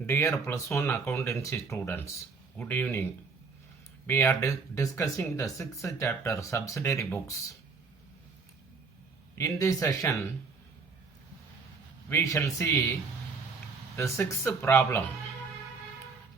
Dear plus one accountancy students, good evening. We are discussing the 6th chapter subsidiary books. In this session, we shall see the 6th problem.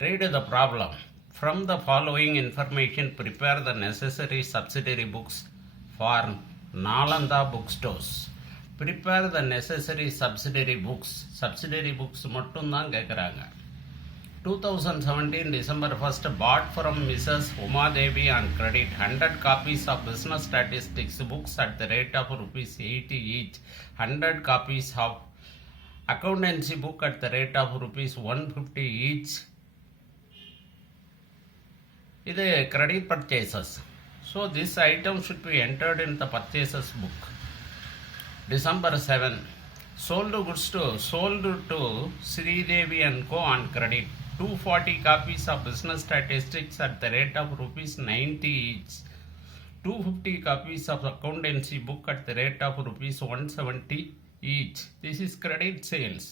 Read the problem. From the following information, prepare the necessary subsidiary books for Nalanda bookstores. Prepare the necessary subsidiary books. Subsidiary books மட்டும்தான் கேட்குறாங்க. 2017 December 1st bought from Mrs. Uma Devi on credit 100 copies of business statistics books at the rate of rupees 80 each. 100 copies of accountancy book at the rate of rupees 150 each. இது credit purchases. So this item should be entered in the purchases book. December 7, sold to Sri Devi and Co on credit 240 copies of business statistics at the rate of rupees 90 each. 250 copies of accountancy book at the rate of rupees 170 each. This is credit sales.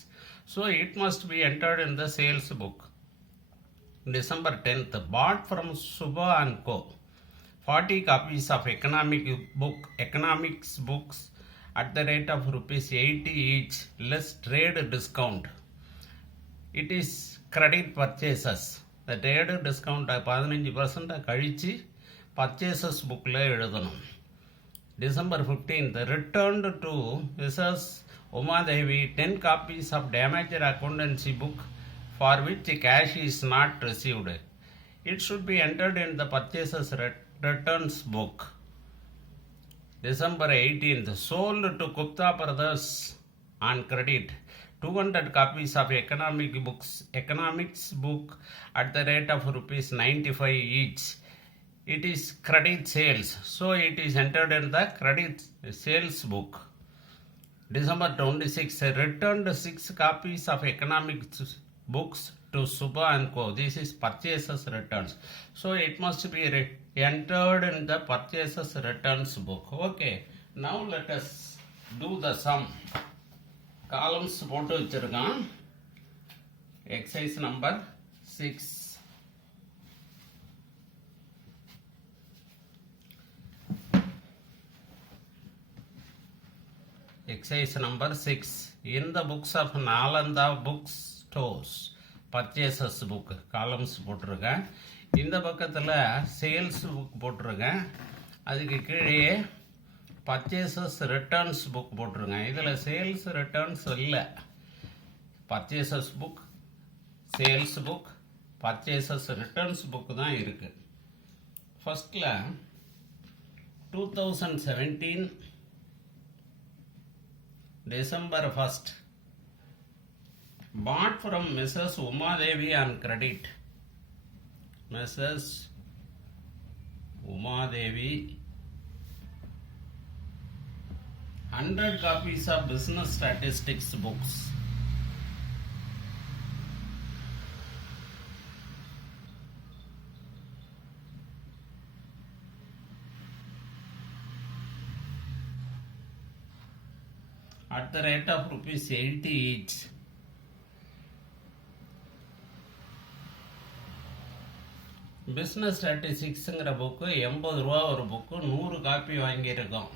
So it must be entered in the sales book. December 10th, bought from Subha and Co. 40 copies of economics books at the rate of rupees 80 each less trade discount. It is credit purchases. The trade discount 15% கழிச்சு purchases bookல எழுதணும். December 15th, returned to Mrs. Uma Devi 10 copies of damaged accountancy book for which cash is not received. It should be entered in the purchases returns book. December 18th, sold to Gupta Brothers on credit 200 copies of economics book at the rate of rupees 95 each. It is credit sales, so it is entered in the credit sales book. December 26th, returned 6 copies of economics books to Subha and Co. This is purchases returns. So it must be entered in the purchases returns book. Okay, now let us do the sum. Columns போட்டு வச்சிருக்கான். Exercise number 6. Exercise number 6. In the books of Nalanda bookstores, purchases book columns போட்டிருக்கேன். இந்த பக்கத்தில் sales book போட்டிருக்கேன். அதுக்கு கீழே purchases returns book போட்டிருக்கேன். இதில் சேல்ஸ் ரிட்டர்ன்ஸ் இல்லை. Purchases book, sales book, purchases returns book தான் இருக்குது. ஃபஸ்ட்டில் 2017 December 1st bought from Mrs. Uma Devi on credit. Mrs. Uma Devi 100 copies of business statistics books. At the rate of rupees 80 each. Business ஸ்டாட்டிஸ்டிக்ஸுங்கிற book 80 ரூபா ஒரு புக்கு, 100 காப்பி வாங்கியிருக்கோம்.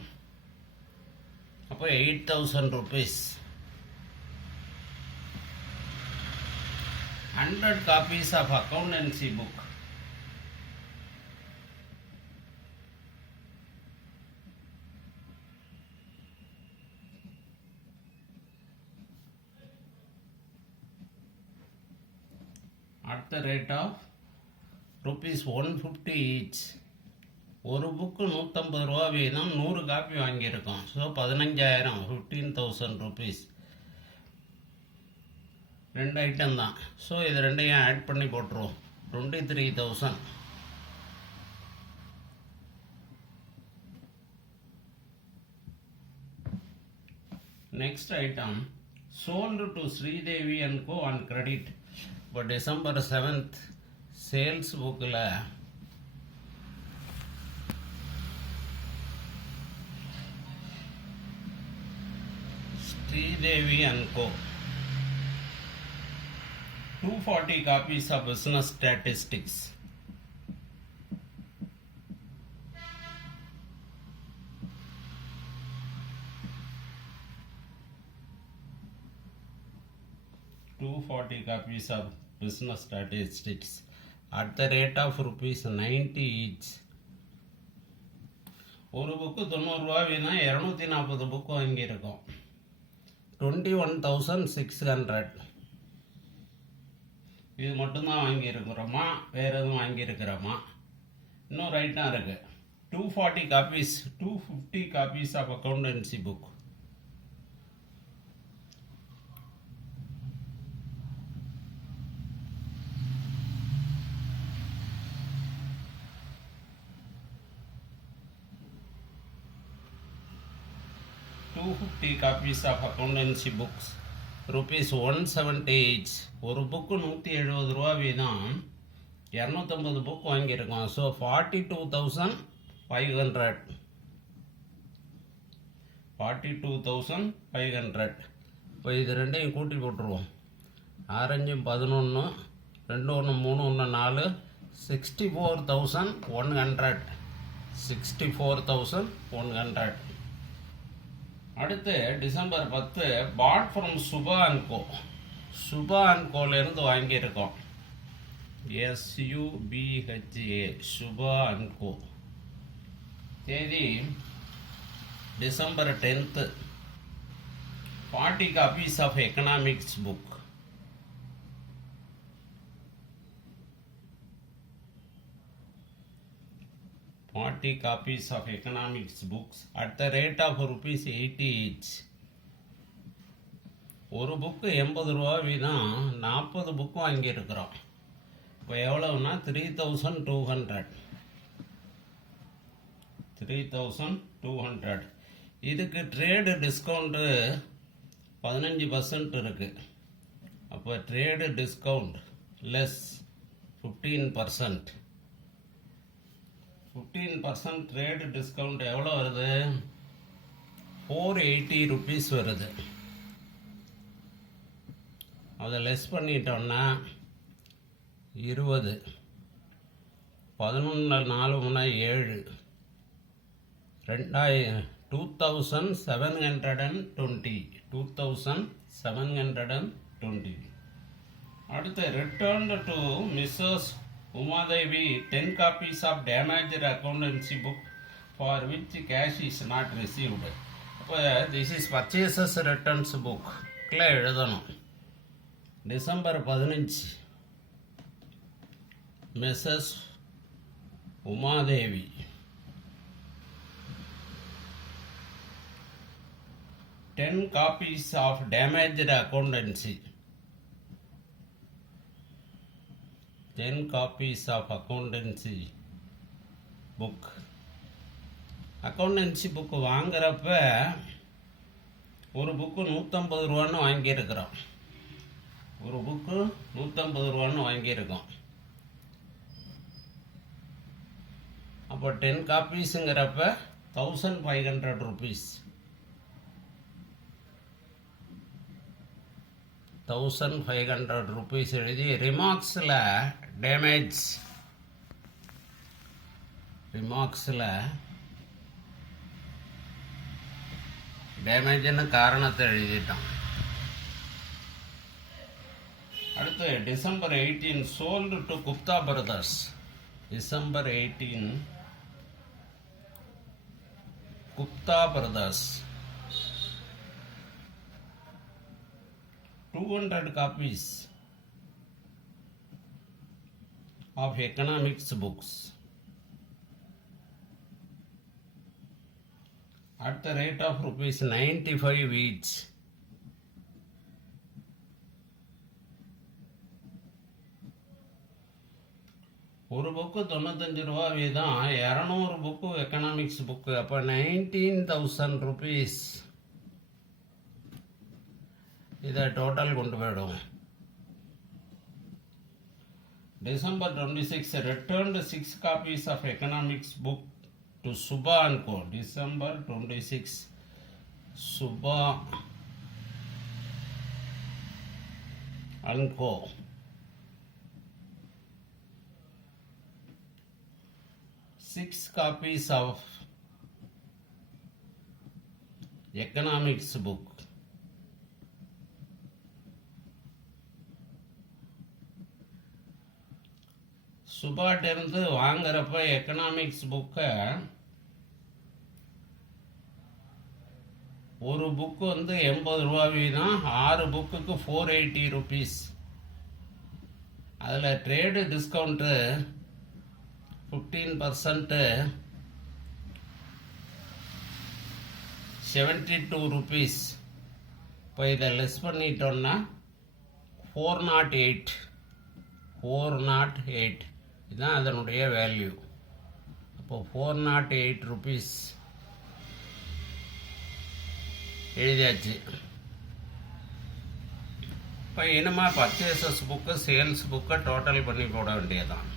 அப்போ 8000 rupees. 100 copies of accountancy book. At the rate of rupees 150 each. ஒரு புக்கு 150 ரூபா வீதம் 100 காப்பி வாங்கியிருக்கோம். ஸோ 15,000, 15,000 rupees. 2 ஐட்டம் தான். ஸோ இது ரெண்டையும் ஆட் பண்ணி போட்டுருவோம். 23,000. Next item, sold to Sri Devi and Co on credit. இப்போ December 7th சேல்ஸ் புக்கில் Sri Devi and Co. 240 copies of business statistics. Copies of business statistics at the rate of rupees 90 each. ஒரு புக்கு 90 ரூபா வீணா 240 புக்கு வாங்கியிருக்கோம். 21,600. இது மட்டும்தான் வாங்கியிருக்கிறோமா, வேறு எதுவும் வாங்கியிருக்கிறோமா? இன்னும் ரைட்டாக இருக்குது. 240 copies, 250 copies of accountancy book. Copies of accountancy books, rupees 170 each. ஒரு புக்கு 170 ரூபா வீதம் 250 புக் வாங்கியிருக்கோம். ஸோ 42,500. 42,500. இப்போ இது ரெண்டையும் கூட்டி போட்டுருவோம். ஆரஞ்சும் 11, 2 1 3 1 4, 64,100. 64,100. அடுத்து December 10 bought from Subha and co. Subha and கோலேருந்து வாங்கியிருக்கோம். SUBHA Subha and co. தேதி December 10. 40 copies of economics book. Copies of economics books at the rate of rupees 80 each. ஒரு புக்கு 80 ரூபா வீதம் 40 புக்கு வாங்கியிருக்கிறோம். இப்போ எவ்வளவுனா 3,200. 3,200. இதுக்கு ட்ரேடு டிஸ்கவுண்ட்டு 15% இருக்குது. அப்போ trade discount less 15%. 15% trade discount எவ்வளோ வருது? 480 rupees வருது. அதை லெஸ் பண்ணிட்டோம்னா 20. 11 4 3 7. 2,720. 2,720. அடுத்து return to Mrs Umadevi 10 copies of damaged accountancy book for which cash is not received. அப்போ this is purchases returns book கிளே எழுதணும். December 15 Mrs Umadevi 10 copies of damaged accountancy. 10 copies of accountancy book. Accountancy book வாங்குறப்ப ஒரு புக்கு 150 ரூபான்னு வாங்கியிருக்கிறோம். ஒரு புக்கு 150 ரூபான்னு வாங்கியிருக்கோம். அப்போ 10 காப்பீஸுங்கிறப்ப 1,500 rupees. 1,500 rupees எழுதி ரிமார்க்ஸில் டேமேஜ்னு காரணத்தை எழுதிட்டோம். அடுத்து டிசம்பர் 18 sold to Gupta brothers. December 18 Gupta பிரதர்ஸ் 200 copies of economics books at the rate of rupees 95 each. ஒரு புக்கு 95 ரூபா வீதம் 200 புக்கு எக்கனாமிக்ஸ் புக்கு. அப்போ 19,000 rupees. இதை டோட்டல் கொண்டு போயிடும். December 26 returned 6 copies of economics book to Subha and Co. December 26 Subha and Co. 6 copies of economics book. சுபாட்டிருந்து வாங்குறப்ப எக்கனாமிக்ஸ் புக்கை ஒரு புக்கு வந்து 80 ரூபா வீதம், 6 புக்குக்கு 480 ருபீஸ். அதில் ட்ரேடு டிஸ்கவுண்ட்டு 15%, 72 ருபீஸ். இப்போ இதை லெஸ் பண்ணிட்டோம்னா 408 இதுதான் அதனுடைய வேல்யூ. அப்போ 408 ருபீஸ் எழுதியாச்சு. இப்போ இனிமே பர்ச்சேசஸ் புக்கு சேல்ஸ் புக்கை டோட்டல் பண்ணி போட வேண்டியதான்.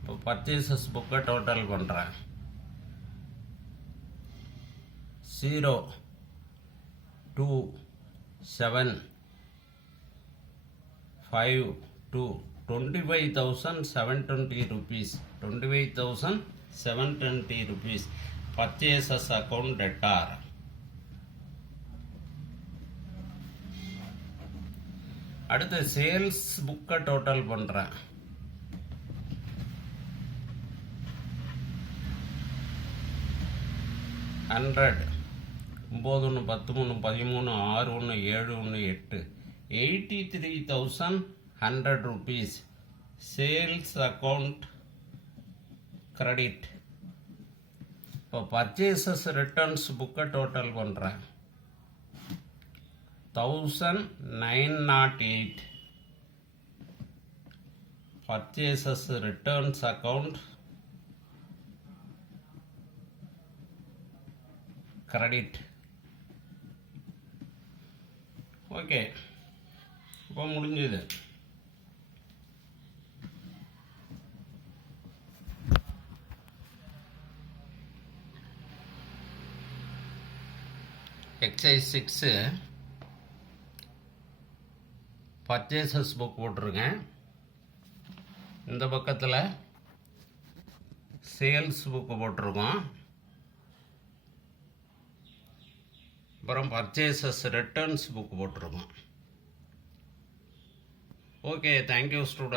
இப்போ பர்ச்சேசஸ் புக்கை டோட்டல் பண்ணுறேன். 0 2 7 5 2 25,720 rupees. 25,720 rupees. Purchases account debtor. அடுத்து சேல்ஸ் புக்கை டோட்டல் பண்ணுறேன். $100 9 1 10 3 13 6 1 7 1 8 83,100 rupees. Sales account credit. இப்போ பர்ச்சேசஸ் ரிட்டர்ன்ஸ் புக்கை டோட்டல் பண்ணுறேன். 1908. Purchases returns account credit. Okay, இப்போ முடிஞ்சது. எக்ஸைஸ் 6 பர்ச்சேசஸ் புக் போட்டிருக்கேன். இந்த பக்கத்தில் சேல்ஸ் புக்கு போட்டிருக்கோம். அப்புறம் பர்ச்சேசஸ் ரிட்டர்ன்ஸ் புக் போட்டிருக்கோம். Okay, thank you student.